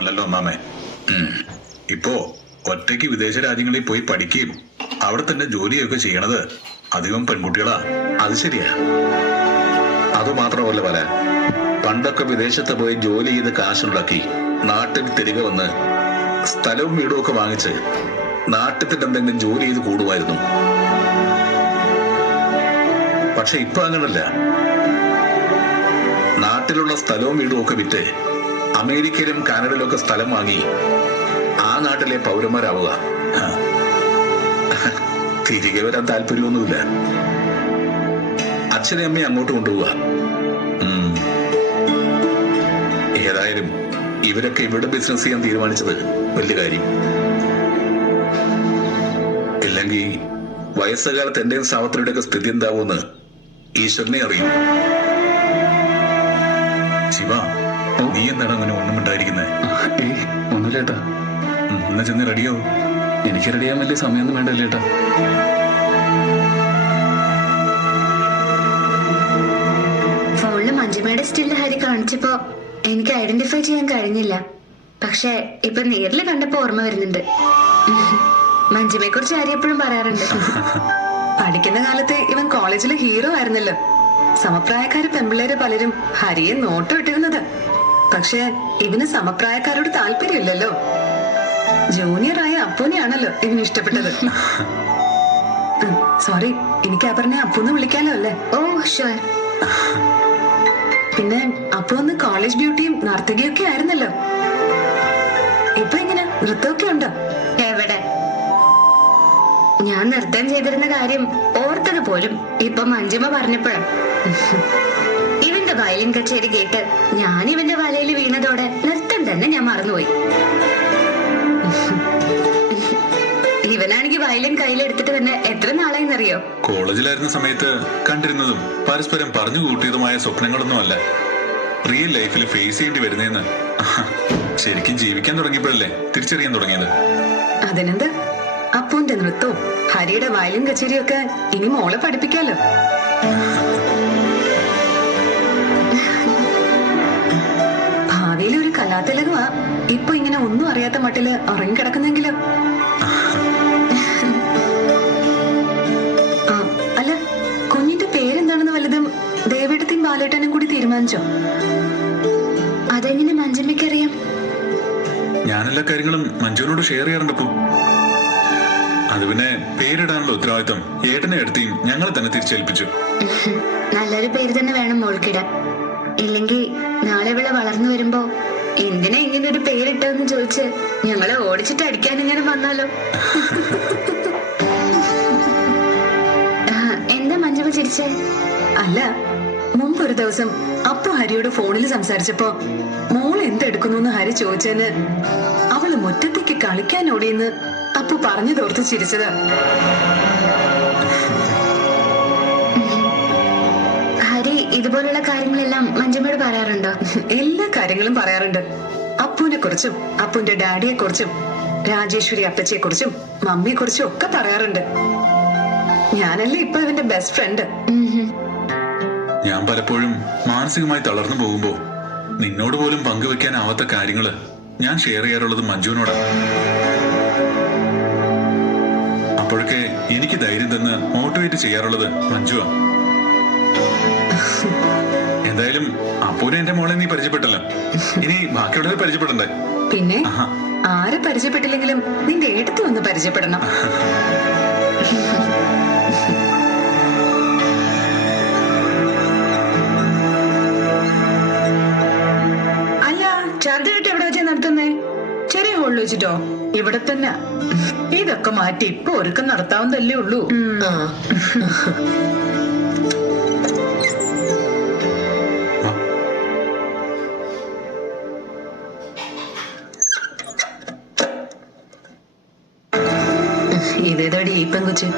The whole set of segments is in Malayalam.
അല്ലല്ലോ മാമേ. ഇപ്പോ ഒറ്റയ്ക്ക് വിദേശ രാജ്യങ്ങളിൽ പോയി പഠിക്കുകയും അവിടെ തന്നെ ജോലിയൊക്കെ ചെയ്യണത് അധികം പെൺകുട്ടികളാ. അത് ശരിയാ. അതുമാത്രമല്ല പല പണ്ടൊക്കെ വിദേശത്ത് പോയി ജോലി ചെയ്ത് കാശുണ്ടാക്കി നാട്ടിൽ തിരികെ വന്ന് സ്ഥലവും വീടും ഒക്കെ വാങ്ങിച്ച് നാട്ടിൽ എന്തെങ്കിലും ജോലി ചെയ്ത് കൂടുമായിരുന്നു. പക്ഷെ ഇപ്പൊ അങ്ങനല്ല. നാട്ടിലുള്ള സ്ഥലവും വീടും ഒക്കെ വിറ്റ് അമേരിക്കയിലും കാനഡയിലും ഒക്കെ സ്ഥലം വാങ്ങി ആ നാട്ടിലെ പൗരന്മാരാവുക. തിരികെ വരാൻ താല്പര്യമൊന്നുമില്ല. അച്ഛനെ അമ്മയെ അങ്ങോട്ട് കൊണ്ടുപോവുക. ഏതായാലും ഇവരൊക്കെ ഇവിടെ ബിസിനസ് ചെയ്യാൻ തീരുമാനിച്ചത് വലിയ കാര്യം. ഇല്ലെങ്കിൽ വയസ്സുകാലത്ത് എന്റെയും സാവത്രിയുടെ ഒക്കെ സ്ഥിതി എന്താവുമെന്ന് ഈശ്വരനെ അറിയും. ശിവ, നീ എന്താണ് അങ്ങനെ ഒന്നും ഉണ്ടായിരിക്കുന്നത്? ഒന്നുമില്ലേട്ടാ. എന്നാ ചെന്ന് റെഡിയോ? എനിക്ക് റെഡിയാൻ വലിയ സമയമൊന്നും വേണ്ടല്ലേട്ടാ. ഫോണില് മഞ്ജുമയുടെ സ്റ്റിൽ ഹരി കാണിച്ചപ്പോ എനിക്ക് ഐഡന്റിഫൈ ചെയ്യാൻ കഴിഞ്ഞില്ല. പക്ഷെ ഇപ്പൊ നേരിൽ കണ്ടപ്പോ ഓർമ്മ വരുന്നുണ്ട്. മഞ്ജുമയെ കുറിച്ച് ഹരി എപ്പോഴും പറയാറുണ്ട്. പഠിക്കുന്ന കാലത്ത് ഇവൻ കോളേജിലെ ഹീറോ ആയിരുന്നല്ലോ. സമപ്രായക്കാര് പെമ്പിള്ളേര് പലരും ഹരിയെ നോട്ട് ഇട്ടിരുന്നത്. പക്ഷെ ഇവന് സമപ്രായക്കാരോട് താല്പര്യമില്ലല്ലോ. ജൂനിയറായ അപ്പൂനെയാണല്ലോ ഇവന് ഇഷ്ടപ്പെട്ടത്. സോറി, എനിക്ക് അപർണ അപ്പൂന്ന് വിളിക്കാലോ അല്ലേ? Oh sure. പിന്നെ അപ്പു ഒന്ന് കോളേജ് ബ്യൂട്ടിയും നർത്തകിയൊക്കെ ആയിരുന്നല്ലോ. ഇപ്പൊ എങ്ങനെ, നൃത്തമൊക്കെ ഉണ്ടോ? എവിടെ? ഞാൻ നൃത്തം ചെയ്തിരുന്ന കാര്യം ഓർത്തത് പോലും ഇപ്പൊ മഞ്ജുമ പറഞ്ഞപ്പോഴാണ്. ഇവന്റെ വയലിൻ കച്ചേരി കേട്ട് ഞാൻ ഇവന്റെ വലയിൽ വീണതോടെ നൃത്തം തന്നെ ഞാൻ മറന്നുപോയി. ഇവനാണെങ്കിൽ വയലിൻ കയ്യിലെടുത്തിട്ട് തന്നെ എത്ര നാളായിന്നറിയോ? കോളേജിലായിരുന്ന സമയത്ത് കണ്ടിരുന്നതും പരസ്പരം പറഞ്ഞു കൂട്ടിയതുമായ സ്വപ്നങ്ങളൊന്നും അല്ല റിയൽ ലൈഫിൽ ഫേസ് ചെയ്യേണ്ടി വരുന്നേന്ന് ശരിക്കും ജീവിക്കാൻ തുടങ്ങിയപ്പോഴല്ലേ തിരിച്ചറിയാൻ തുടങ്ങിയത്. അതിനെന്ത്, അപ്പുവിന്റെ നൃത്തവും ഹരിയുടെ വയലിൻ കച്ചേരിയൊക്കെ ഇനി മോളെ പഠിപ്പിക്കാലോ. ഭാവിയിലെ ഒരു കലാതിലകമാ ഇപ്പൊ ഇങ്ങനെ ഒന്നും അറിയാത്ത മട്ടില് ഉറങ്ങിക്കിടക്കുന്നെങ്കിലോ. അല്ല, കുഞ്ഞിന്റെ പേരെന്താണെന്ന് വല്ലതും ദേവേട്ടത്തെയും ബാലേട്ടനും കൂടി തീരുമാനിച്ചോ? അതെങ്ങനെ മഞ്ജുമ്മയ്ക്കറിയാം? ഞാനെല്ലാ കാര്യങ്ങളും മഞ്ജുവിനോട് ഷെയർ ചെയ്യാറുണ്ട്. അപ്പു, അത് പിന്നെ പേരിടാനുള്ള ഉത്തരവാദിത്വം ഏട്ടനെ എടുത്തിയും ഞങ്ങൾ തന്നെ തിരിച്ചേൽപ്പിച്ചു. നല്ലൊരു പേര് തന്നെ വേണം മോൾക്കിടാൻ. ഇല്ലെങ്കിൽ നാളെ ഇവിടെ വളർന്നു വരുമ്പോ എന്തിനാ ഇങ്ങനെ ഒരു പേരിട്ടെന്ന് ചോദിച്ച് ഞങ്ങളെ ഓടിച്ചിട്ട് അടിക്കാൻ ഇങ്ങനെ വന്നാലോ? എന്താ മഞ്ജുമ ചിരിച്ചേ? അല്ല, മുമ്പൊരു ദിവസം അപ്പു ഹരിയോട് ഫോണിൽ സംസാരിച്ചപ്പോ മോൾ എന്തെടുക്കുന്നു ഹരി ചോദിച്ചതിന് അവള് മുറ്റത്തേക്ക് കളിക്കാൻ ഓടിയെന്ന് അപ്പു പറഞ്ഞു തോർത്ത് ചിരിച്ചതാ. ഹരി ഇതുപോലുള്ള കാര്യങ്ങളെല്ലാം മഞ്ജുമയോട് പറയാറുണ്ടോ? എല്ലാ കാര്യങ്ങളും പറയാറുണ്ട്. അപ്പുവിനെ കുറിച്ചും അപ്പുവിന്റെ ഡാഡിയെ കുറിച്ചും രാജേശ്വരി അപ്പച്ചയെ കുറിച്ചും മമ്മിയെ കുറിച്ചും ഒക്കെ പറയാറുണ്ട്. ഞാനല്ലേ ഇപ്പൊ ഇവന്റെ ബെസ്റ്റ് ഫ്രണ്ട്. ഞാൻ പലപ്പോഴും മാനസികമായി തളർന്നു പോകുമ്പോ നിന്നോട് പോലും പങ്കുവെക്കാനാവാത്ത കാര്യങ്ങള് ഞാൻ ഷെയർ ചെയ്യാറുള്ളത് മഞ്ജുവിനോടാണ്. അപ്പോഴൊക്കെ എനിക്ക് ധൈര്യം തന്ന് മോട്ടിവേറ്റ് ചെയ്യാറുള്ളത് മഞ്ജുവാ. എന്തായാലും അപ്പൂനെ എന്റെ മോളെ നീ പരിചയപ്പെട്ടല്ലോ, ഇനി ബാക്കിയുള്ളവരെ പരിചയപ്പെടണ്ടേ? പിന്നെ ആരെ പരിചയപ്പെട്ടില്ലെങ്കിലും നിന്റെ ഏട്ടത്തി ഒന്ന് പരിചയപ്പെടണം. അല്ല, ചാർജ് എവിടെ വെച്ചാ നടത്തുന്നേ? ചെറിയ ഹോളിൽ വെച്ചിട്ടോ? ഇവിടെ തന്നെ. ഇതൊക്കെ മാറ്റി ഇപ്പൊ ഒരുക്കം നടത്താവുന്നതല്ലേ ഉള്ളൂ. ഇതേതാടി ഈ പെങ്കൊച്ച്?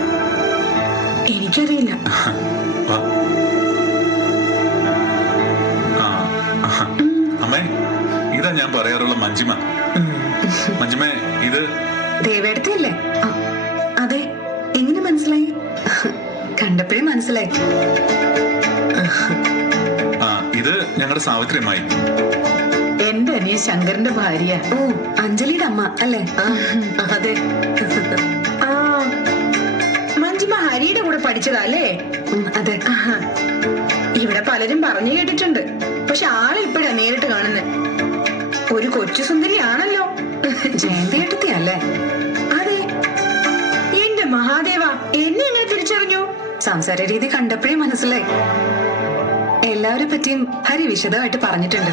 എനിക്കറിയില്ല. അമ്മേ, ഇതാ ഞാൻ പറയാറുള്ള മഞ്ജിമ. മഞ്ജിമ, ഇത് ദേവേടത്തിയല്ലേ? അതെ. എങ്ങനെ മനസ്സിലായി? കണ്ടപ്പോഴേ മനസ്സിലായി. ഇത് ഞങ്ങളുടെ സാവിത്രി അമ്മായി. എന്റെ എന്റെ അനിയ ശങ്കരന്റെ ഭാര്യ. ഓ, അഞ്ജലിയുടെ അമ്മ അല്ലേ? അതെ. മഞ്ജിമ ഹരിയുടെ കൂടെ പഠിച്ചതല്ലേ? അതെ. ഇവിടെ പലരും പറഞ്ഞു കേട്ടിട്ടുണ്ട്. പക്ഷെ ആളെ ഇപ്പോഴാ നേരിട്ട് കാണുന്നത്. ഒരു കൊച്ചു സുന്ദരിയാണല്ലോ. ജയന്തിയേട്ടത്തി അല്ലേ? അതെ. എന്റെ മഹാദേവ, എന്നെ എങ്ങനെ തിരിച്ചറിഞ്ഞു? സംസാര രീതി കണ്ടപ്പോഴേ മനസ്സിലായി. എല്ലാവരെ പറ്റിയും ഹരി വിശദമായിട്ട് പറഞ്ഞിട്ടുണ്ട്.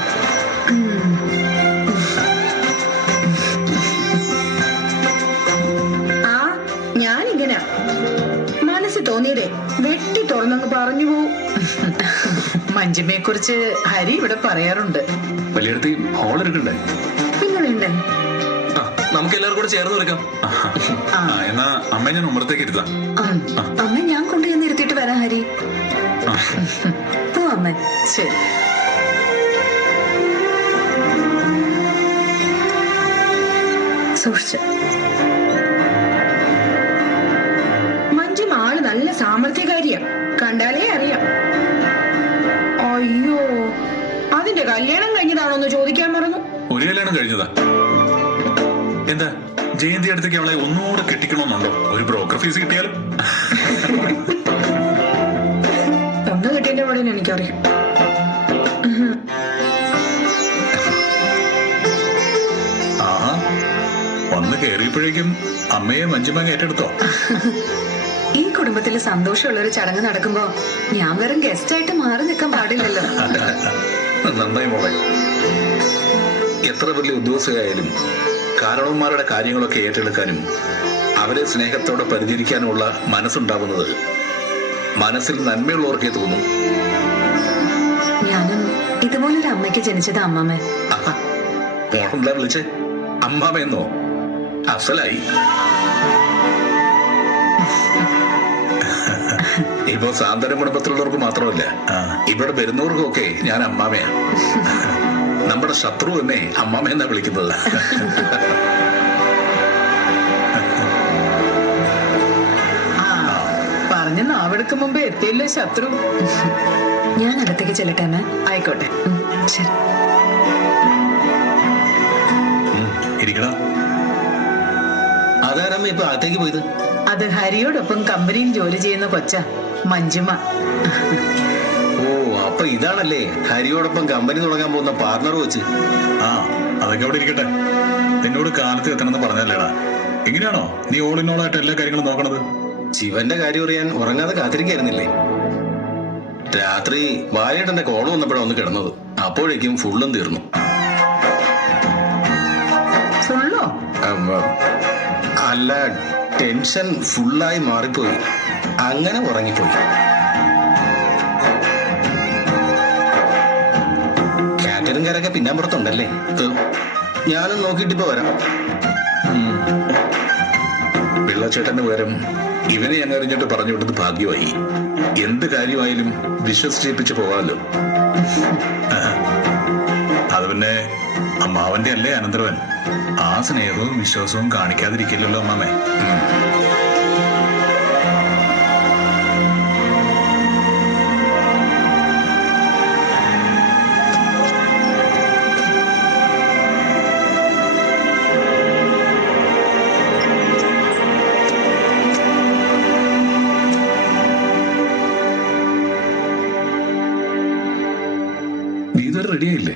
ആ, ഞാനിങ്ങനെ മനസ്സ് തോന്നിയതേ വെട്ടി തുറന്നങ്ങ് പറഞ്ഞു പോവും. മഞ്ജിമയെ കുറിച്ച് ഹരി ഇവിടെ പറയാറുണ്ട്. വലിയടത്ത് ഹോൾ എടുക്കണ്ടേ? പിന്നെ വേണ്ടേ? നമുക്ക് എല്ലാവർക്കും കൂടെ ചേർന്ന് വെക്കാം. എന്നാ അമ്മ ഞാൻ ഉമ്മറത്തേക്ക് ഇരുത്താം. അമ്മ ഞാൻ കൊണ്ടുചെന്ന് ഇരുത്തിയിട്ട് വരാം ഹരി. പോ അമ്മ. ശരി. സൂക്ഷിച്ച്. മഞ്ജിമ ആള് നല്ല സാമർത്ഥ്യകാരിയാ, കണ്ടാലേ അറിയാം. അയ്യോ, അതിന്റെ കല്യാണം കഴിഞ്ഞതാണോന്ന് ചോദിക്കാൻ മറന്നു. ഒരു കല്യാണം കഴിഞ്ഞതാ. എന്താ ജയന്തി അടുത്തേക്ക് അവളെ ഒന്നുകൂടെ കെട്ടിക്കണമെന്നുണ്ടോ? ഒരു ബ്രോക്കർ ഫീസ് കിട്ടിയാലും. ഒന്ന് കിട്ടിയതിന്റെ പാടെ എനിക്കറിയാം. ആഹാ, വന്ന് കേറിയപ്പോഴേക്കും അമ്മയെ മഞ്ജുമ ഏറ്റെടുത്തോ? ഈ കുടുംബത്തില് സന്തോഷമുള്ള ഒരു ചടങ്ങ് നടക്കുമ്പോ ഞാൻ വെറും ഗസ്റ്റ് ആയിട്ട് മാറി നിൽക്കാൻ പാടില്ലല്ലോ. നന്നായി മോളെ. എത്ര വലിയ ഉദ്യോഗസ്ഥയായാലും കാരണവന്മാരുടെ കാര്യങ്ങളൊക്കെ ഏറ്റെടുക്കാനും അവരെ സ്നേഹത്തോടെ പരിചരിക്കാനുമുള്ള മനസ്സുണ്ടാവുന്നത് മനസ്സിൽ നന്മയുള്ളവർക്കേ തോന്നും. ഞാനും ഇതുപോലൊരു അമ്മയ്ക്ക് ജനിച്ചത് അമ്മമ്മ. മോളെന്താ വിളിച്ചേ? അമ്മാമെന്നോ? അസലായി. ഇപ്പൊ സാന്ത്വന കുടുംബത്തിലുള്ളവർക്ക് മാത്രമല്ല, ഇവിടെ വരുന്നവർക്കൊക്കെ ഞാൻ അമ്മാമയാ. നമ്മുടെ ശത്രു എന്നെ അമ്മാമ എന്നാ വിളിക്കുന്നത്. പറഞ്ഞ നാവെടുക്കും മുമ്പേ എത്തിയല്ലോ ശത്രു. ഞാൻ അകത്തേക്ക് ചെല്ലട്ടെ അമ്മ. ആയിക്കോട്ടെ. ശരി. ഇരിക്കടാ. അതാരമ്മ ഇപ്പൊ അകത്തേക്ക് പോയത്? അത് ഹരിയോടൊപ്പം കമ്പനിയിൽ ജോലി ചെയ്യുന്ന കൊച്ച മഞ്ജുമ. ഓ, അപ്പൊ ഇതാണല്ലേ ഹരിയോടൊപ്പം കമ്പനി തുടങ്ങാൻ പോകുന്ന പാർട്ണർ വെച്ച്. അതൊക്കെ അവിടെ ഇരിക്കട്ടെ. നിന്നോട് കാലത്ത് എത്തണമെന്ന് പറഞ്ഞല്ലേടാ. എങ്ങനെയാണോ നീ ഓളിനോളായിട്ട് എല്ലാ കാര്യങ്ങളും നോക്കണത്? ശിവന്റെ കാര്യം അറിയാൻ ഉറങ്ങാതെ കാത്തിരിക്കായിരുന്നില്ലേ? രാത്രി വാലേട്ടന്റെ കോള് വന്നപ്പോഴാണ് ഒന്ന് കിടന്നത്. അപ്പോഴേക്കും ഫുള്ളും തീർന്നു. ഫുള്ളോ? അല്ല, ടെൻഷൻ ഫുള്ളായി മാറിപ്പോയി. അങ്ങനെ ഉറങ്ങിപ്പോയി. കാറ്ററിംഗുകാരൊക്കെ പിന്നാമ്പുറത്തുണ്ടല്ലേ? ഞാനും നോക്കിയിട്ടിപ്പോ വരാം. പിള്ളച്ചേട്ടന്റെ പകരം ഇവനെ ഞാൻ അറിഞ്ഞിട്ട് പറഞ്ഞു വിട്ടത് ഭാഗ്യമായി. എന്ത് കാര്യമായാലും വിശ്വസിച്ചേപ്പിച്ച് പോവാമല്ലോ. അത് പിന്നെ അമ്മാവന്റെ അല്ലേ അനന്തരവൻ. ആ സ്നേഹവും വിശ്വാസവും കാണിക്കാതിരിക്കില്ലല്ലോ അമ്മാമേ. നീ ഇതൊരു റെഡിയായില്ലേ?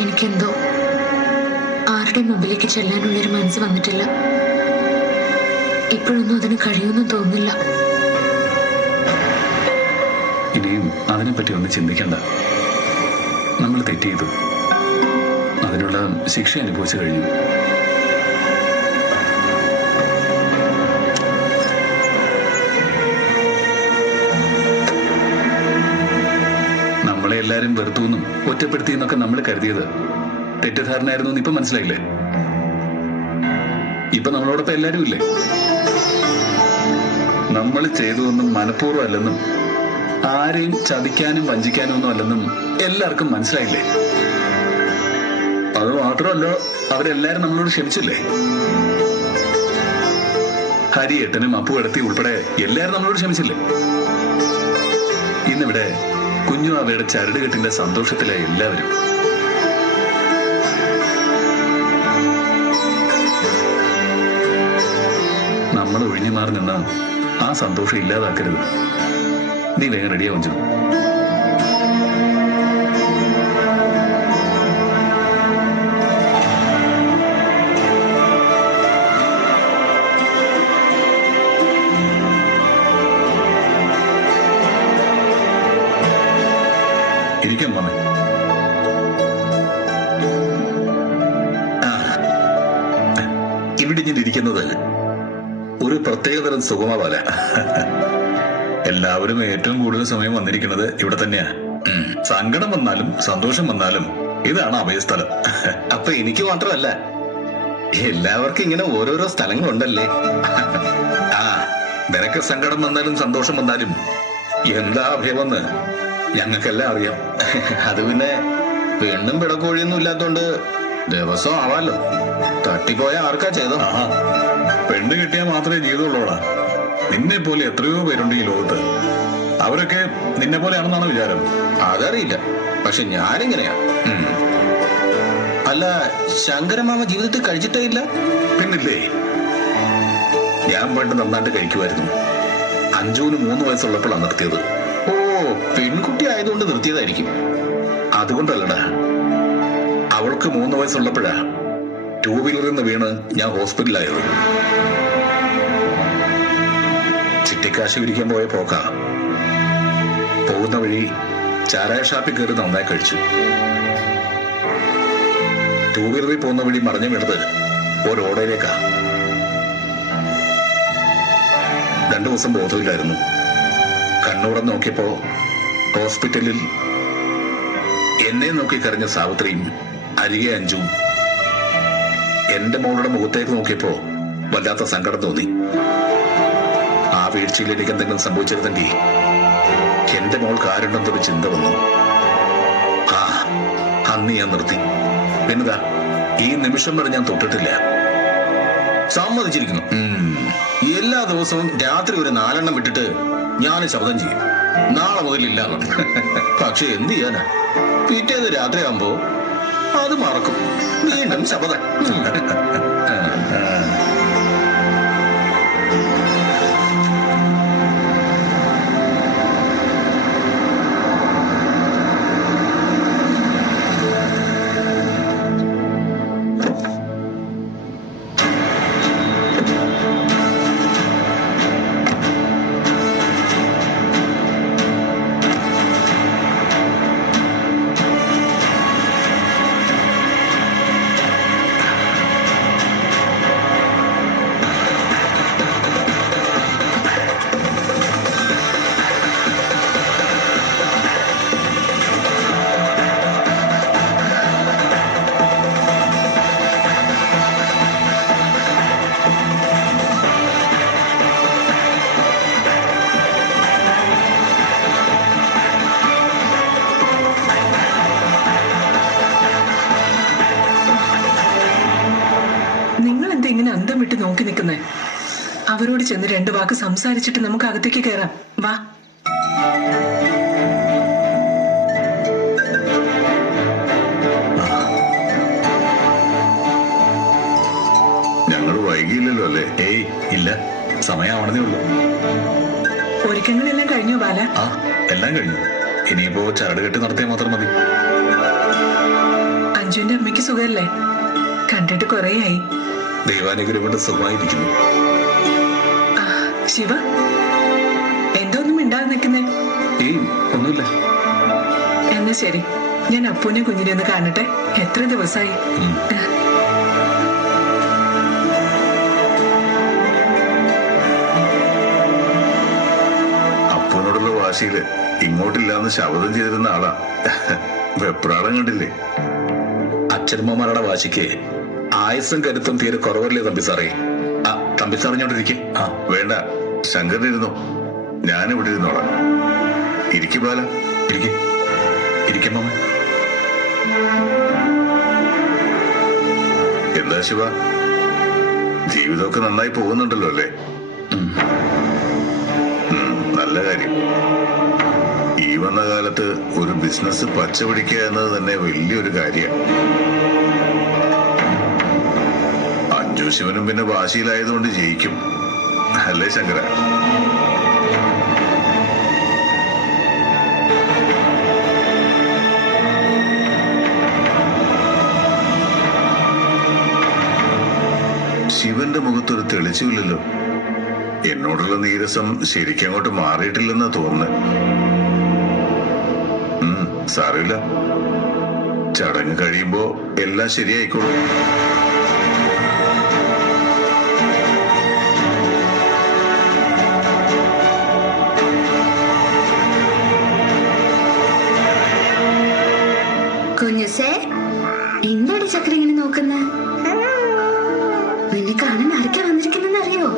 എനിക്കെന്തോ ആരുടെ മുമ്പിലേക്ക് ചെല്ലാനുള്ളൊരു മനസ്സ് വന്നിട്ടില്ല. ഇപ്പോഴൊന്നും അതിന് കഴിയുമെന്നും തോന്നുന്നില്ല. ഇനിയും അതിനെപ്പറ്റി ഒന്ന് ചിന്തിക്കണ്ട. നമ്മൾ തെറ്റ് ചെയ്തു, അതിനുള്ള ശിക്ഷ അനുഭവിച്ചു കഴിഞ്ഞു. നമ്മളെ എല്ലാരും വെറുത്തുനിന്നും ഒറ്റപ്പെടുത്തിയെന്നൊക്കെ നമ്മൾ കരുതിയത് തെറ്റിദ്ധാരണയായിരുന്നു എന്ന് ഇപ്പൊ മനസ്സിലായില്ലേ? ഇപ്പൊ നമ്മളോടൊപ്പം എല്ലാരും ഇല്ലേ? നമ്മൾ ചെയ്തതൊന്നും മനഃപൂർവ്വം അല്ലെന്നും ആരെയും ചതിക്കാനും വഞ്ചിക്കാനും ഒന്നും അല്ലെന്നും എല്ലാവർക്കും മനസ്സിലായില്ലേ? അത് മാത്രമല്ല, അവരെല്ലാരും നമ്മളോട് ക്ഷമിച്ചില്ലേ? ഹരിയേട്ടനും അപ്പു എടുത്തി ഉൾപ്പെടെ എല്ലാരും നമ്മളോട് ക്ഷമിച്ചില്ലേ? ഇന്നിവിടെ കുഞ്ഞു അവയുടെ ചരടുകെട്ടിന്റെ സന്തോഷത്തിലായി എല്ലാവരും. നമ്മൾ ഒഴിഞ്ഞു മാറി നിന്ന് ആ സന്തോഷം ഇല്ലാതാക്കരുത്. നീ വേഗം റെഡിയാവും ചെയ്തു. ഇരിക്കാൻ പോന്നെ. ഇവിടെ ഞാൻ ഇരിക്കുന്നത് ഒരു പ്രത്യേകതരം സുഖമാവല. എല്ലാവരും ഏറ്റവും കൂടുതൽ സമയം വന്നിരിക്കുന്നത് ഇവിടെ തന്നെയാ. സങ്കടം വന്നാലും സന്തോഷം വന്നാലും ഇതാണ് അഭയസ്ഥലം. അപ്പൊ എനിക്ക് മാത്രമല്ല, എല്ലാവർക്കും ഇങ്ങനെ ഓരോരോ സ്ഥലങ്ങളുണ്ടല്ലേ? ആ, നിനക്ക് സങ്കടം വന്നാലും സന്തോഷം വന്നാലും എന്താ അഭയമെന്ന് ഞങ്ങൾക്കെല്ലാം അറിയാം. അത് പിന്നെ പെണ്ണും പിടക്കോഴിയൊന്നും ഇല്ലാത്തോണ്ട് ദിവസം ആവാലോ. തട്ടിപ്പോയ ആർക്കാ ചെയ്തോ? ആഹാ, പെണ്ണ് കിട്ടിയാൽ മാത്രമേ ജീവിതമുള്ളൂടാ. നിന്നെ പോലെ എത്രയോ പേരുണ്ട് ഈ ലോകത്ത്. അവരൊക്കെ നിന്നെ പോലെയാണെന്നാണ് വിചാരം. അതറിയില്ല, പക്ഷെ ഞാനിങ്ങനെയാ. അല്ല, ശങ്കരമാമ ജീവിതത്തിൽ കഴിച്ചിട്ടേ ഇല്ല? പിന്നില്ലേ, ഞാൻ പണ്ട് നന്നായിട്ട് കഴിക്കുമായിരുന്നു. അഞ്ജുവിന് 3 വയസ്സുള്ളപ്പോഴാണ് നിർത്തിയത്. ഓ, പെൺകുട്ടി ആയതുകൊണ്ട് നിർത്തിയതായിരിക്കും. അതുകൊണ്ടല്ലടാ, അവൾക്ക് 3 വയസ്സുള്ളപ്പോഴാ 2 വീലറിൽ നിന്ന് വീണ് ഞാൻ ഹോസ്പിറ്റലായത്. ചിട്ടിക്കാശ് വിരിക്കാൻ പോയ പോക്കാ. പോകുന്ന വഴി ചാരായ ഷാപ്പിൽ കയറി നന്നായി കഴിച്ചു. 2 വീലറിൽ പോകുന്ന വഴി മറിഞ്ഞു വീണത് ഓടയിലേക്കാ. 2 ദിവസം ബോധമില്ലായിരുന്നു. കണ്ണുറന്ന് നോക്കിയപ്പോ ഹോസ്പിറ്റലിൽ എന്നെ നോക്കി കരഞ്ഞ സാവിത്രിയും അരികെ അഞ്ജുവും. എന്റെ മോളുടെ മുഖത്തേക്ക് നോക്കിയപ്പോ വല്ലാത്ത സങ്കടം തോന്നി. ആ വീഴ്ചയിൽ എനിക്ക് എന്തെങ്കിലും സംഭവിച്ചിരുന്നെങ്കിൽ എന്റെ മോൾക്ക് ആരുണ്ടെന്നൊരു ചിന്ത വന്നു. ആ, അന്ന് ഞാൻ നിർത്തി. പിന്നെതാ ഈ നിമിഷം വരെ ഞാൻ തൊട്ടിട്ടില്ല. സമ്മതിച്ചിരിക്കുന്നു. എല്ലാ ദിവസവും രാത്രി ഒരു 4 എണ്ണം വിട്ടിട്ട് ഞാൻ ശബ്ദം ചെയ്യും, നാളെ മുതലില്ല. പക്ഷെ എന്ത് ചെയ്യാനാ, പിറ്റേന്ന് രാത്രി ആകുമ്പോ അത് മറക്കും, വീണ്ടും ശബ്ദം. അന്തം വിട്ട് നോക്കി നിൽക്കുന്നേ. അവരോട് ചെന്ന് 2 വാക്ക് സംസാരിച്ചിട്ട് നമുക്ക് അകത്തേക്ക് കയറാം. വാ. ഞങ്ങൾ വൈകിയില്ലല്ലോ അല്ലേ? ഏയ് ഇല്ല, സമയമാവണതേ ഉള്ളൂ. ഒരുക്കങ്ങളെല്ലാം കഴിഞ്ഞോ ബാല? ആ, എല്ലാം കഴിഞ്ഞു. ഇനിയിപ്പോ ചരടുകെട്ട് നടത്തിയാൽ മാത്രം മതി. അഞ്ജുവിന്റെ അമ്മയ്ക്ക് സുഖമല്ലേ? കണ്ടിട്ട് കുറേയായി. ദൈവാനുഗ്രഹം കൊണ്ട് സുഖമായിരിക്കുന്നു. ശിവ, എന്തോന്നും മിണ്ടാതെ നിൽക്കുന്നേ? ഏയ് ഒന്നുമില്ല. എന്നാ ശരി, ഞാൻ അപ്പൂനെ കുഞ്ഞിനെ ഒന്ന് കാണട്ടെ. എത്ര ദിവസമായി. അപ്പൂനോടുള്ള വാശിയില് ഇങ്ങോട്ടില്ലാന്ന് ശബ്ദം ചെയ്തിരുന്ന ആളാ. വെപ്രാളം കണ്ടില്ലേ? അച്ഛനമ്മമാരുടെ വാശിക്ക് ആയുസും കരുത്തും തീരെ കുറവല്ലേ തമ്പി സാറേ? ആ, തമ്പി സാറിഞ്ഞോണ്ടിരിക്കേ. ആ, വേണ്ട, ശങ്കരനിരുന്നോ, ഞാനിവിടെ ഇരുന്നോളാം. ഇരിക്കും ബാല, ഇരിക്കും മാമ. എന്താ ശിവ, ജീവിതമൊക്കെ നന്നായി പോകുന്നുണ്ടല്ലോ അല്ലേ? നല്ല കാര്യം. ഈ വന്ന വന്ന കാലത്ത് ഒരു ബിസിനസ് പച്ചപിടിക്കുക എന്നത് തന്നെ വലിയൊരു കാര്യമാണ്. അഞ്ജു ശിവനും പിന്നെ വാശിയിലായതുകൊണ്ട് ജയിക്കും, അല്ലേ ശങ്കര? ശിവന്റെ മുഖത്തൊരു തെളിച്ചില്ലല്ലോ. എന്നോടുള്ള നീരസം ശരിക്കും അങ്ങോട്ട് മാറിയിട്ടില്ലെന്നാ തോന്നുന്നത്. സാരമില്ല, ചടങ്ങ് കഴിയുമ്പോ എല്ലാം ശരിയായിക്കോളും. കുഞ്ഞുസേ, എന്താടി ചക്ര ഇങ്ങനെ നോക്കുന്ന? നിന്നെ കാണാൻ ആരൊക്കെ വന്നിരിക്കുന്നെന്ന് അറിയോ?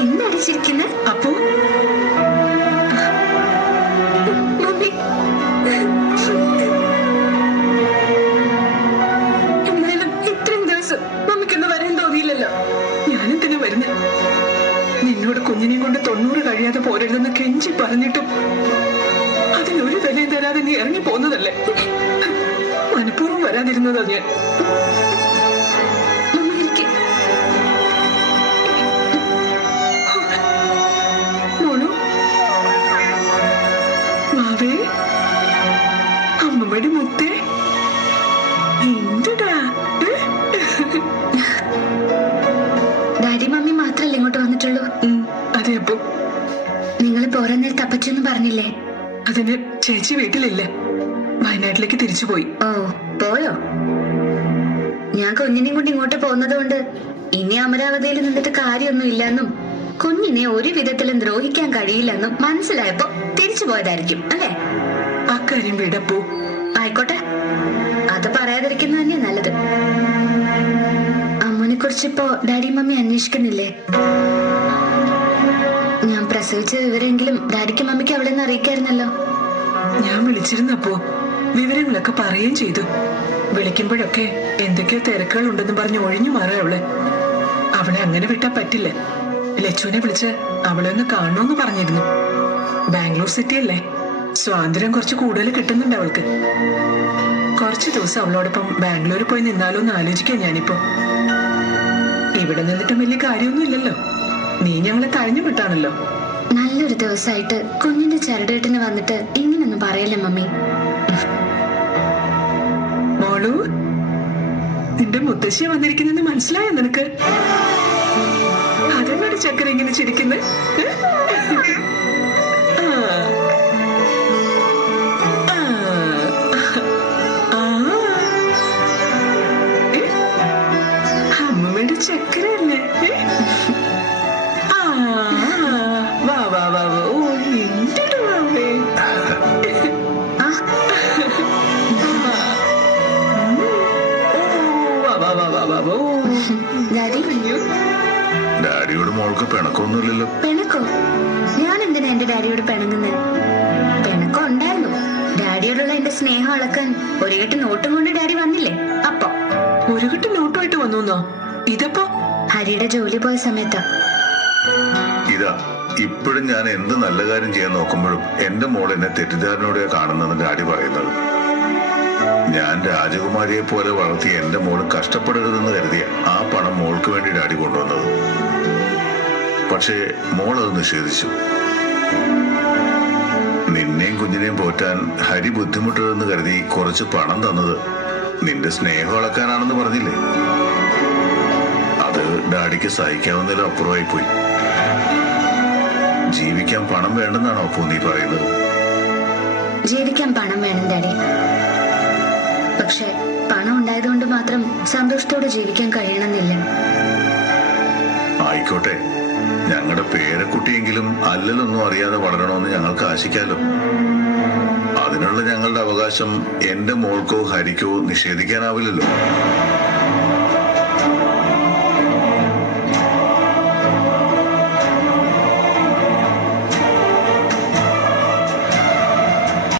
എന്തടിച്ചിരിക്കുന്നെ? അപ്പു, മമ്മി, എന്നാലും ഇത്രയും ദിവസം മമ്മിക്കൊന്ന് വരാൻ തോന്നിയില്ലല്ലോ. ഞാനെന്തിനാ വരുന്നേ? നിന്നോട് കുഞ്ഞിനെയും കൊണ്ട് 90 കഴിയാതെ പോരരുതെന്ന് കെഞ്ചി പറഞ്ഞിട്ടും അതിനൊരു വിലയും തരാതെ നീ ഇറങ്ങി പോന്നതല്ലേ? മനഃപൂർവ്വം വരാതിരുന്നതാ ഞാൻ. മോളു, മാവേ, അമ്മമ്മയുടെ മുത്തേ, എന്തുടാ? ഡാഡി മമ്മി മാത്രല്ലേ ഇങ്ങോട്ട് വന്നിട്ടുള്ളൂ? അതെ അപ്പു. നിങ്ങൾ പോരാൻ നേരത്ത് അപ്പച്ചൊന്നും പറഞ്ഞില്ലേ? അതിന് ചേച്ചി വീട്ടിലില്ല, വയനാട്ടിലേക്ക് തിരിച്ചുപോയി. ഓ, പോയോ? ഞാൻ കുഞ്ഞിനെയും കൊണ്ട് ഇങ്ങോട്ട് പോകുന്നത് കൊണ്ട് ഇനി അമരാവതിയിൽ നിന്നിട്ട് കാര്യമൊന്നും ഇല്ലെന്നും കുഞ്ഞിനെ ഒരു വിധത്തിലും ദ്രോഹിക്കാൻ കഴിയില്ലെന്നും മനസ്സിലായപ്പോ തിരിച്ചു പോയതായിരിക്കും, അല്ലേ? അക്കാര്യം വിടപ്പോ. ആയിക്കോട്ടെ, അത് പറയാതിരിക്കുന്നത് തന്നെ നല്ലത്. അമ്മനെ കുറിച്ചിപ്പോ ഡാഡി മമ്മി അന്വേഷിക്കുന്നില്ലേ? ഞാൻ പ്രസവിച്ച വിവരമെങ്കിലും ഡാഡിക്ക് മമ്മിക്ക് അവളെ അറിയിക്കായിരുന്നല്ലോ. ഞാൻ വിളിച്ചിരുന്നപ്പോ വിവരങ്ങളൊക്കെ പറയുകയും ചെയ്തു. വിളിക്കുമ്പോഴൊക്കെ എന്തൊക്കെയോ തിരക്കുകൾ ഉണ്ടെന്ന് പറഞ്ഞ് ഒഴിഞ്ഞു മാറാ അവളെ. അവളെ അങ്ങനെ വിട്ടാ പറ്റില്ല. ലച്ചുവിനെ വിളിച്ച് അവളെ ഒന്ന് കാണണമെന്ന് പറഞ്ഞിരുന്നു. ബാംഗ്ലൂർ സിറ്റി അല്ലേ, സ്വാതന്ത്ര്യം കുറച്ച് കൂടുതൽ കിട്ടുന്നുണ്ട് അവൾക്ക്. കുറച്ചു ദിവസം അവളോടൊപ്പം ബാംഗ്ലൂരിൽ പോയി നിന്നാലോ എന്ന് ആലോചിക്കാം ഞാനിപ്പോ. ഇവിടെ നിന്നിട്ടും വലിയ കാര്യമൊന്നും ഇല്ലല്ലോ. നീ ഞങ്ങളെ തഴഞ്ഞു വിട്ടാണല്ലോ. നല്ലൊരു ദിവസമായിട്ട് കുഞ്ഞിന്റെ ചരടേട്ടിന് വന്നിട്ട് ഇങ്ങനൊന്നും പറയല്ലേ മമ്മി. മോളു, നിന്റെ മുത്തശ്ശിയ വന്നിരിക്കുന്നെന്ന് മനസ്സിലായോ നിനക്ക്? അതെന്താണ് ചക്കര ഇങ്ങനെ ചിരിക്കുന്നത്? അമ്മമ്മയുടെ ചക്കര അല്ലേ? വാ വാ വാ വാ. ഓ, എന്തിട്ട് വാവേ? ഡാഡിയോട് മോൾക്ക് പിണക്കൊന്നുമില്ലല്ലോ? പിണക്കോ? ഞാൻ എന്തിനാ എന്റെ ഡാഡിയോട് പിണങ്ങുന്നത്? പിണക്കം ഉണ്ടായിരുന്നു. ഡാഡിയോടുള്ള എന്റെ സ്നേഹം അളക്കാൻ ഒരു കെട്ട് നോട്ടും കൊണ്ട് ഡാഡി വന്നില്ലേ? അപ്പൊ ഒരു കെട്ട് നോട്ടുമായിട്ട് വന്നോ? ഇതപ്പോ ഹരിയുടെ ജോലി പോയ സമയത്താ. ഇതാ ഇപ്പോഴും ഞാൻ എന്ത് നല്ല കാര്യം ചെയ്യാൻ നോക്കുമ്പോഴും എന്റെ മോൾ എന്നെ തെറ്റിദ്ധാരണയോടെ കാണുന്നെന്ന് ഡാഡി പറയുന്നത്. ഞാൻ രാജകുമാരിയെ പോലെ വളർത്തി എന്റെ മോള് കഷ്ടപ്പെടരുതെന്ന് കരുതിയ ആ പണം മോൾക്ക് വേണ്ടി ഡാഡി കൊണ്ടുവന്നത്. പക്ഷേ മോൾ അത് നിഷേധിച്ചു. നിന്നെയും കുഞ്ഞിനെയും പോറ്റാൻ ഹരി ബുദ്ധിമുട്ടരുതെന്ന് കരുതി കുറച്ച് പണം തന്നത് നിന്റെ സ്നേഹം അളക്കാനാണെന്ന് പറഞ്ഞില്ലേ? അത് ഡാഡിക്ക് സഹിക്കാവുന്നതിലും അപ്പുറമായി പോയി. ജീവിക്കാൻ പണം വേണ്ടെന്നാണോ അപ്പു നീ പറയുന്നത്? ജീവിക്കാൻ പണം വേണം ഡാഡി. പക്ഷെ പണം ഉണ്ടായതുകൊണ്ട് മാത്രം സന്തോഷത്തോടെ ജീവിക്കാൻ കഴിയണമെന്നില്ല. ആയിക്കോട്ടെ, ഞങ്ങളുടെ പേരക്കുട്ടിയെങ്കിലും അല്ലലൊന്നും അറിയാതെ വളരണമെന്ന് ഞങ്ങൾക്ക് ആശിക്കാലോ. അതിനുള്ള ഞങ്ങളുടെ അവകാശം എന്റെ മോൾക്കോ ഹരിക്കോ നിഷേധിക്കാനാവില്ലല്ലോ.